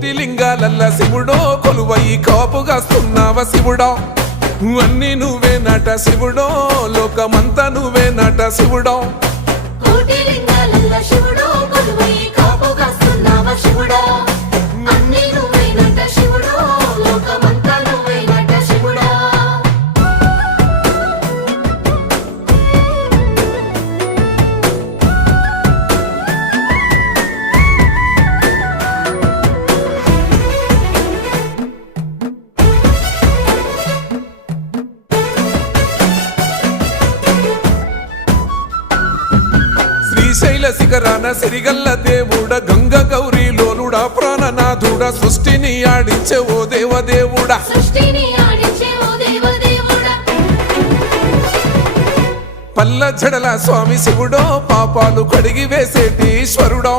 కోటి లింగాలల్ల శివుడో కొలువై కాపుగాస్తున్నావ శివుడో అన్ని నువ్వే నట శివుడో లోకమంతా నువ్వే నట శివుడో కోటి లింగాలల్ల శివుడో కొలువై కాపుగాస్తున్నావ శివుడో అన్ని నువ్వే నట శివుడో లోకమంతా నువ్వే నట శివుడో శ్రీశైల శిఖరాన సిరిగల్ల దేవుడ గంగ గౌరీ లోలుడా ప్రాణనాథుడ సృష్టిని ఆడించే ఓ దేవదేవుడా సృష్టిని ఆడించే ఓ దేవదేవుడా పల్ల జడల స్వామి శివుడో పాపాలు కడిగి వేసేటి ఈశ్వరుడో